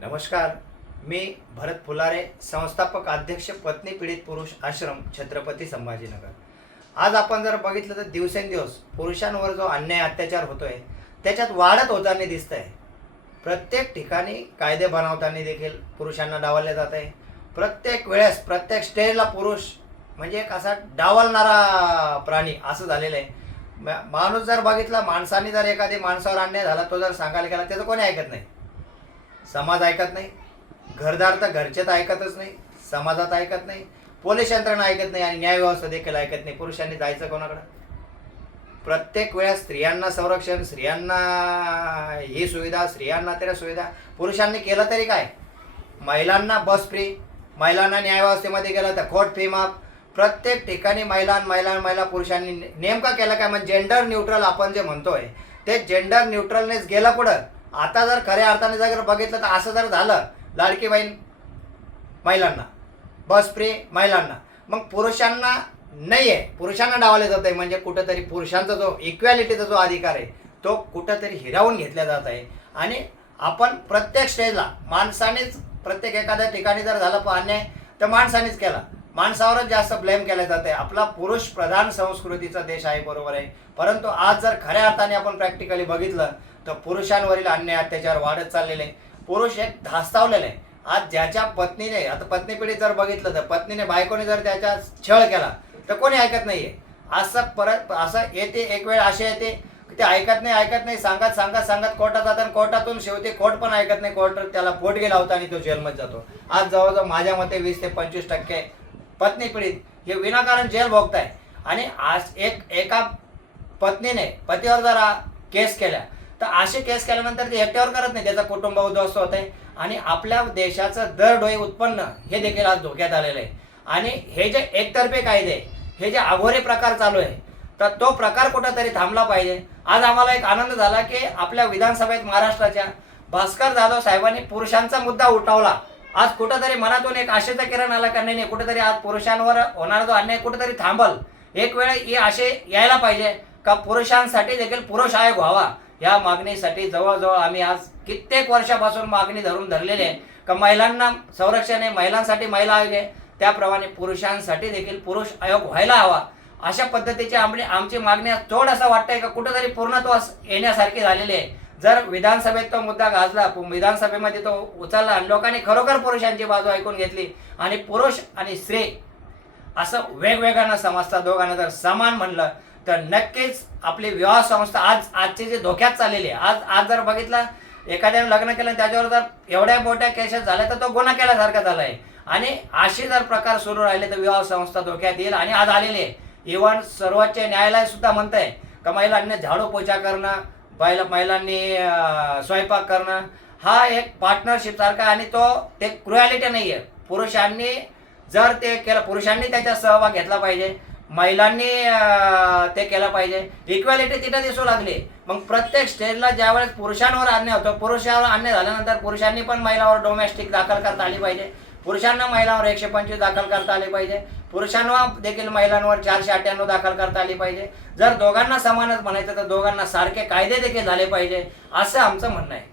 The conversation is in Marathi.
नमस्कार. मी भरत फुलारे, संस्थापक अध्यक्ष पत्नी पीडित पुरुष आश्रम, छत्रपती संभाजीनगर. आज आपण जर बघितलं तर दिवसेंदिवस पुरुषांवर जो अन्याय अत्याचार होतोय त्याच्यात वाढत होताना दिसतंय. प्रत्येक ठिकाणी कायदे बनवताना देखील पुरुषांना डावलले जात आहे. प्रत्येक वेळेस प्रत्येक स्टेजला पुरुष म्हणजे एक असा डावलणारा प्राणी असं झालेलं आहे. माणूस जर बघितला, माणसाने जर एखादी माणसावर अन्याय झाला, तो जर सांगायला गेला त्याचं कोणी ऐकत नाही. समाज ऐकत नाही, घरदार तर घरचे तर ऐकतच नाही, समाजात ऐकत नाही, पोलीस यंत्रणा ऐकत नाही आणि न्याय व्यवस्था देखील ऐकत नाही. पुरुषांनी जायचं कोणाकडे? प्रत्येक वेळेस स्त्रियांना संरक्षण, स्त्रियांना ही सुविधा, स्त्रियांना त्या सुविधा. पुरुषांनी केलं तरी काय? महिलांना बस फ्री, महिलांना न्याय व्यवस्थेमध्ये गेलं तर कोर्ट फी माफ. प्रत्येक ठिकाणी महिला पुरुषांनी नेमका केलं काय? म्हणजे जेंडर न्यूट्रल आपण जे म्हणतोय ते जेंडर न्यूट्रलनेस गेलं कुठं? आता जर खऱ्या अर्थाने जर बघितलं तर असं जर झालं, लाडकी बहीण महिलांना, बस फ्री महिलांना, मग पुरुषांना नाही आहे, पुरुषांना डावले जात आहे. म्हणजे कुठंतरी पुरुषांचा जो इक्वॅलिटीचा जो अधिकार आहे तो कुठंतरी हिरावून घेतला जात आहे. आणि आपण प्रत्येक स्टेजला माणसानेच, प्रत्येक एखाद्या ठिकाणी जर झालं अन्याय तर माणसानेच केला, माणसावरच जास्त ब्लेम केलं जात आहे. आपला पुरुष प्रधान संस्कृतीचा देश आहे, बरोबर आहे, परंतु आज जर खऱ्या अर्थाने आपण प्रॅक्टिकली बघितलं तर पुरुषांवरील अन्याय अत्याचार वाढत चाललेले आहे. पुरुष एक धास्तावलेला आहे. आज ज्याच्या पत्नीने, आता पत्नी पिढीत जर बघितलं तर पत्नीने, बायकोने जर त्याच्या छळ केला तर कोणी ऐकत नाहीये. असं परत असं येते, एक वेळ असे येते ते ऐकत नाही, सांगत कोर्टात जातात, कोर्टातून शेवटी कोर्ट पण ऐकत नाही, कोर्ट त्याला पोटगे लावतो आणि तो जेलमध्ये जातो. आज जवळजवळ माझ्या मते 20 ते 25% पत्नी पीडित हे विनाकारण जेल भोगताय. आणि आज एका पत्नीने पतीवर जर केस केल्या तर असे केस केल्यानंतर ते एकट्यावर करत नाही, त्याचा कुटुंब उद्ध्वस्त होत आहे. आणि आपल्या देशाचं दरडोई उत्पन्न हे देखील आज धोक्यात आलेलं आहे. आणि हे जे एकतर्फे कायदे, हे जे अघोरी प्रकार चालू आहे, तर तो प्रकार कुठंतरी थांबला पाहिजे. आज आम्हाला एक आनंद झाला की आपल्या विधानसभेत महाराष्ट्राच्या भास्कर जाधव साहेबांनी पुरुषांचा मुद्दा उठवला. आज कुठंतरी मनातून एक आशेचा किरण आला का नाही, कुठंतरी आज पुरुषांवर होणारा जो अन्याय कुठंतरी थांबल. एक वेळ हे असे यायला पाहिजे का पुरुषांसाठी देखील पुरुष आयोग व्हावा. या मागणीसाठी जवळजवळ आम्ही आज कित्येक वर्षापासून मागणी धरलेली आहे का महिलांना संरक्षण आहे, महिलांसाठी महिला आयोग आहे, त्याप्रमाणे पुरुषांसाठी देखील पुरुष आयोग व्हायला हवा. अशा पद्धतीची आमची मागणी थोडंसं वाटतंय का कुठंतरी पूर्णत्वास येण्यासारखी झालेली आहे. जर विधानसभेत तो मुद्दा गाजला, विधानसभेमध्ये तो उचलला आणि लोकांनी खरोखर पुरुषांची बाजू ऐकून घेतली आणि पुरुष आणि स्त्री असं वेगवेगळ्यांना समजता, दोघांना जर समान म्हणलं तर नक्कीच आपली विवाह संस्था आजचे जे धोक्यात चाललेली आहे. आज जर बघितलं, एखाद्याने लग्न केलं त्याच्यावर जर एवढ्या मोठ्या केसेस झाल्या तर तो गुन्हा केल्यासारखा झाला आहे. आणि असे जर प्रकार सुरू राहिले तर विवाह संस्था धोक्यात येईल. आणि आज आलेली आहे, इव्हन सर्वोच्च न्यायालय सुद्धा म्हणतंय का महिलांनी झाडू पोछा करणं, महिलांनी स्वयंपाक करणं हा एक पार्टनरशिप सारखा, आणि ते क्रुएलिटी नाही आहे. पुरुषांनी जर ते केलं, पुरुषांनी त्याच्यात सहभाग घेतला पाहिजे, महिलांनी ते केलं पाहिजे. इक्वॅलिटी तिथं दिसू लागली. मग प्रत्येक स्टेजला ज्यावेळेस पुरुषांवर अन्याय होतो, पुरुषावर अन्याय झाल्यानंतर पुरुषांनी पण महिलावर डोमेस्टिक दाखल करता आली पाहिजे, पुरुषांना महिलांवर 125 दाखल करता आली पाहिजे, पुरुषांना देखील महिलांवर 498 दाखल करता आली पाहिजे. जर दोघांना समानच म्हणायचं तर दोघांना सारखे कायदे देखील झाले पाहिजे, असं आमचं म्हणणं आहे.